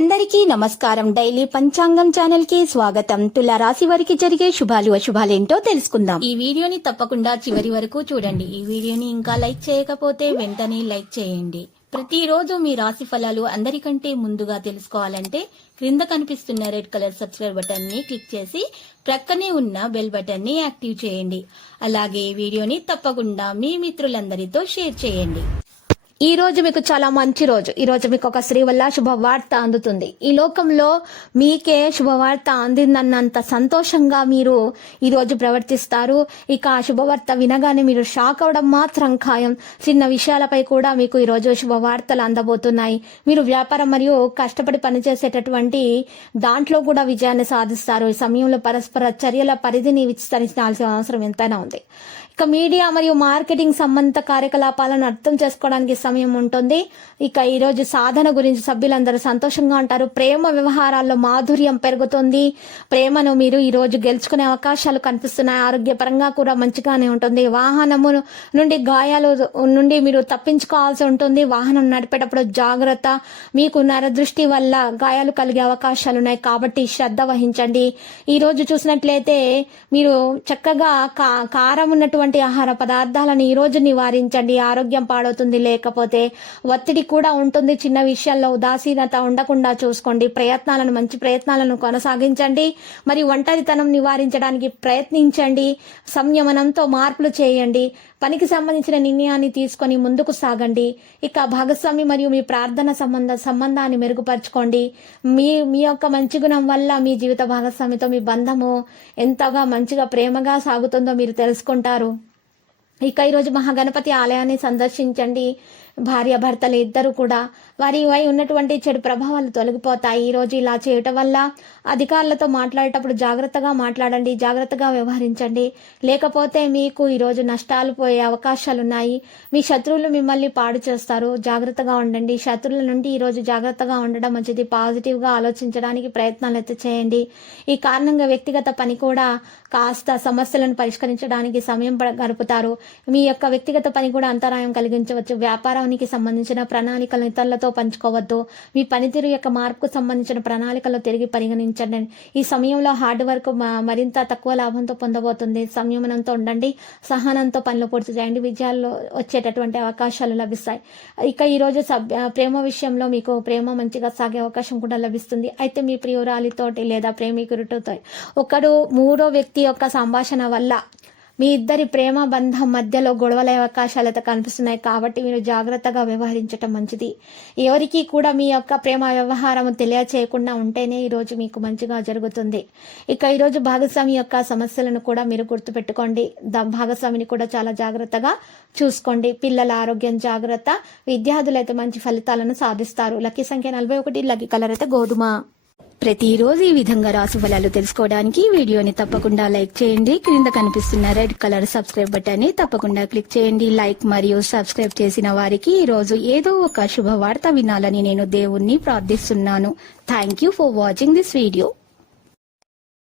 అందరికీ నమస్కారం. డైలీ పంచాంగం ఛానల్ కి స్వాగతం. తుల రాశి వారికి జరిగే శుభాలు అశుభాలేంటో తెలుసుకుందాం. ఈ వీడియోని తప్పకుండా చివరి వరకు చూడండి. ఈ వీడియోని ఇంకా లైక్ చేయకపోతే వెంటనే లైక్ చేయండి. ప్రతిరోజు మీ రాశి ఫలాలు అందరికంటే ముందుగా తెలుసుకోవాలంటే క్రింద కనిపిస్తున్న రెడ్ కలర్ సబ్స్క్రైబ్ బటన్ ని క్లిక్ చేసి ప్రక్కనే ఉన్న బెల్ బటన్ ని యాక్టివ్ చేయండి. అలాగే ఈ వీడియోని తప్పకుండా మీ మిత్రులందరితో షేర్ చేయండి. ఈ రోజు మీకు చాలా మంచి రోజు. ఈ రోజు మీకు ఒక స్త్రీ వల్ల శుభవార్త అందుతుంది. ఈ లోకంలో మీకే శుభవార్త అందిందన్నంత సంతోషంగా మీరు ఈ రోజు ప్రవర్తిస్తారు. ఇక ఆ శుభవార్త వినగానే మీరు షాక్ అవడం మాత్రం ఖాయం. చిన్న విషయాలపై కూడా మీకు ఈ రోజు శుభవార్తలు అందబోతున్నాయి. మీరు వ్యాపారం మరియు కష్టపడి పనిచేసేటటువంటి దాంట్లో కూడా విజయాన్ని సాధిస్తారు. ఈ సమయంలో పరస్పర చర్యల పరిధిని విస్తరించాల్సిన అవసరం ఎంతైనా ఉంది. ఇక మీడియా మరియు మార్కెటింగ్ సంబంధిత కార్యకలాపాలను అర్థం చేసుకోవడానికి సమయం ఉంటుంది. ఇక ఈ రోజు సాధన గురించి సభ్యులందరూ సంతోషంగా ఉంటారు. ప్రేమ వ్యవహారాల్లో మాధుర్యం పెరుగుతుంది. ప్రేమను మీరు ఈ రోజు గెలుచుకునే అవకాశాలు కనిపిస్తున్నాయి. ఆరోగ్యపరంగా కూడా మంచిగానే ఉంటుంది. వాహనము నుండి గాయాలు నుండి మీరు తప్పించుకోవాల్సి ఉంటుంది. వాహనం నడిపేటప్పుడు జాగ్రత్త. మీకు నరదృష్టి వల్ల గాయాలు కలిగే అవకాశాలు ఉన్నాయి కాబట్టి శ్రద్ధ వహించండి. ఈ రోజు చూసినట్లయితే మీరు చక్కగా కారం ఉన్నటువంటి ఆహార పదార్థాలను ఈ రోజు నివారించండి. ఆరోగ్యం పాడవుతుంది. లేకపోతే ఒత్తిడి కూడా ఉంటుంది. చిన్న విషయాల్లో ఉదాసీనత ఉండకుండా చూసుకోండి. మంచి ప్రయత్నాలను కొనసాగించండి. మరియు ఒంటరితనం నివారించడానికి ప్రయత్నించండి. సంయమనంతో మార్పులు చేయండి. పనికి సంబంధించిన నిర్ణయాన్ని తీసుకొని ముందుకు సాగండి. ఇక భాగస్వామి మరియు మీ ప్రార్థన సంబంధాన్ని మెరుగుపరచుకోండి. మీ యొక్క మంచి గుణం వల్ల మీ జీవిత భాగస్వామితో మీ బంధము ఎంతగా మంచిగా ప్రేమగా సాగుతుందో మీరు తెలుసుకుంటారు. ఇక ఈరోజు మహాగణపతి ఆలయాన్ని సందర్శించండి. భార్యాభర్తలు ఇద్దరు కూడా వారిపై ఉన్నటువంటి చెడు ప్రభావాలు తొలగిపోతాయి. ఈ రోజు ఇలా చేయటం వల్ల అధికారులతో మాట్లాడేటప్పుడు జాగ్రత్తగా మాట్లాడండి. జాగ్రత్తగా వ్యవహరించండి. లేకపోతే మీకు ఈరోజు నష్టాలు పోయే అవకాశాలున్నాయి. మీ శత్రువులు మిమ్మల్ని పాడు చేస్తారు. జాగ్రత్తగా ఉండండి. శత్రువుల నుండి ఈరోజు జాగ్రత్తగా ఉండడం మంచిది. పాజిటివ్గా ఆలోచించడానికి ప్రయత్నాలు అయితే చేయండి. ఈ కారణంగా వ్యక్తిగత పని కూడా కాస్త సమస్యలను పరిష్కరించడానికి సమయం గడుపుతారు. మీ యొక్క వ్యక్తిగత పని కూడా అంతరాయం కలిగించవచ్చు. వ్యాపారానికి సంబంధించిన ప్రణాళికలను ఇతరులతో పంచుకోవద్దు. మీ పనితీరు యొక్క మార్పుకు సంబంధించిన ప్రణాళికలు తిరిగి పరిగణించండి. ఈ సమయంలో హార్డ్ వర్క్ మరింత తక్కువ లాభంతో పొందబోతుంది. సంయమనంతో ఉండండి. సహనంతో పనులు పూర్తి చేయండి. విజయాల్లో వచ్చేటటువంటి అవకాశాలు లభిస్తాయి. ఇక ఈరోజు ప్రేమ విషయంలో మీకు ప్రేమ మంచిగా సాగే అవకాశం కూడా లభిస్తుంది. అయితే మీ ప్రియురాలితోటి లేదా ప్రేమికుడితో ఒకడు మూడో వ్యక్తి యొక్క సంభాషణ వల్ల మీ ఇద్దరి ప్రేమ బంధం మధ్యలో గొడవల అవకాశాలు అయితే కనిపిస్తున్నాయి. కాబట్టి మీరు జాగ్రత్తగా వ్యవహరించటం మంచిది. ఎవరికి కూడా మీ యొక్క ప్రేమ వ్యవహారం తెలియచేయకుండా ఉంటేనే ఈరోజు మీకు మంచిగా జరుగుతుంది. ఇక ఈరోజు భాగస్వామి యొక్క సమస్యలను కూడా మీరు గుర్తుపెట్టుకోండి. భాగస్వామిని కూడా చాలా జాగ్రత్తగా చూసుకోండి. పిల్లల ఆరోగ్యం జాగ్రత్త. విద్యార్థులైతే మంచి ఫలితాలను సాధిస్తారు. లక్కీ సంఖ్య 41. లక్కీ కలర్ అయితే గోధుమ. ప్రతిరోజు ఈ విధంగా రాశి ఫలాలు తెలుసుకోవడానికి వీడియోని తప్పకుండా లైక్ చేయండి. క్రింద కనిపిస్తున్న రెడ్ కలర్ సబ్స్క్రైబ్ బటన్ ని తప్పకుండా క్లిక్ చేయండి. లైక్ మరియు సబ్స్క్రైబ్ చేసిన వారికి ఈ రోజు ఏదో ఒక శుభవార్త వినాలని నేను దేవుణ్ణి ప్రార్థిస్తున్నాను. Thank you for watching this video.